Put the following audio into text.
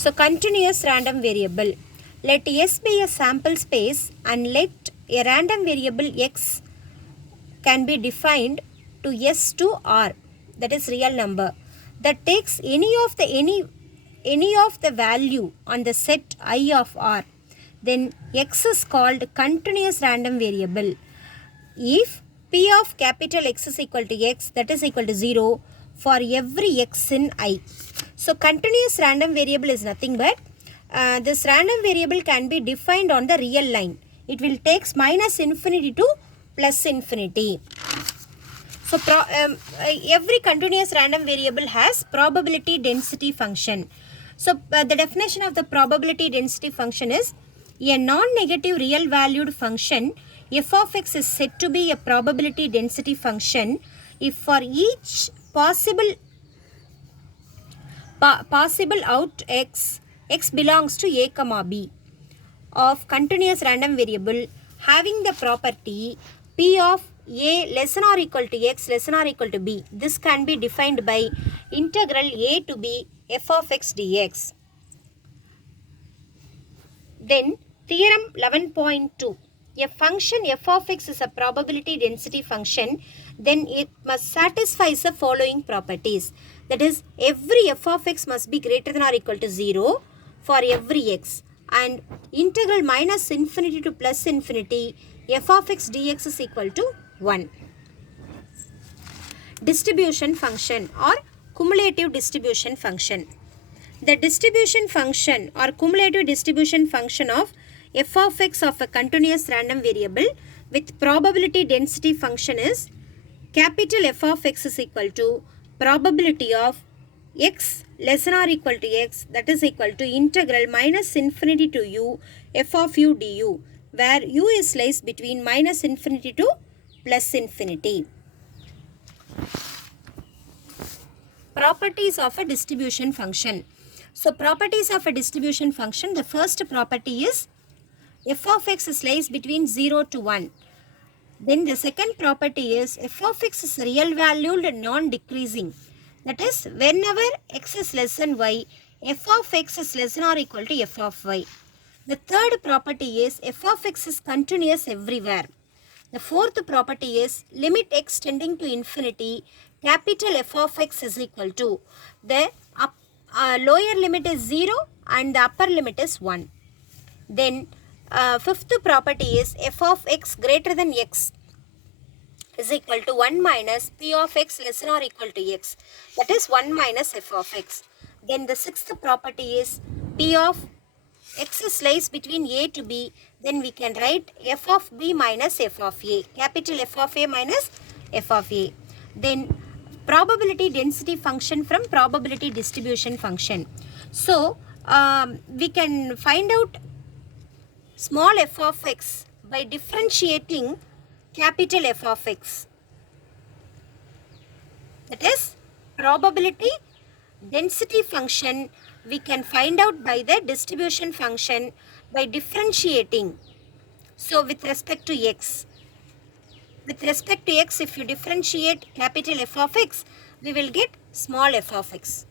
So continuous random variable. Let S be a sample space and let a random variable X can be defined to S to R, that is real number, that takes any of the value on the set I of R. Then X is called continuous random variable. If P of capital X is equal to X, that is equal to 0 for every X in I. So continuous random variable is nothing but this random variable can be defined on the real line. It will takes minus infinity to plus infinity. So every continuous random variable has probability density function. So the definition of the probability density function is a non-negative real valued function f of x is said to be a probability density function if for each possible out x belongs to a comma b of continuous random variable having the property p of a less than or equal to x less than or equal to b. This can be defined by integral a to b f of x dx. Then theorem 11.2. A function f of x is a probability density function, then it must satisfy the following properties. That is, every f of x must be greater than or equal to 0 for every x, and integral minus infinity to plus infinity f of x dx is equal to 1. Distribution function or cumulative distribution function. The distribution function or cumulative distribution function of f of x of a continuous random variable with probability density function is capital F of x is equal to probability of x less than or equal to x, that is equal to integral minus infinity to u f of u du, where u is lies between minus infinity to plus infinity. Properties of a distribution function. So properties of a distribution function, the first property is f of x is lies between 0 to 1. Then the second property is f of x is real valued and non-decreasing. That is, whenever x is less than y, f of x is less than or equal to f of y. The third property is f of x is continuous everywhere. The fourth property is limit x tending to infinity, capital F of x is equal to the lower limit is 0 and the upper limit is 1. Then fifth property is f of x greater than x is equal to 1 minus p of x less than or equal to x, that is 1 minus f of x. Then the sixth property is p of x is lies between a to b, then we can write f of b minus f of a, capital F of a minus f of a. Then probability density function from probability distribution function. So we can find out small f of x by differentiating capital F of x. That is, probability density function we can find out by the distribution function by differentiating. So with respect to x. With respect to x, if you differentiate capital F of x, we will get small f of x.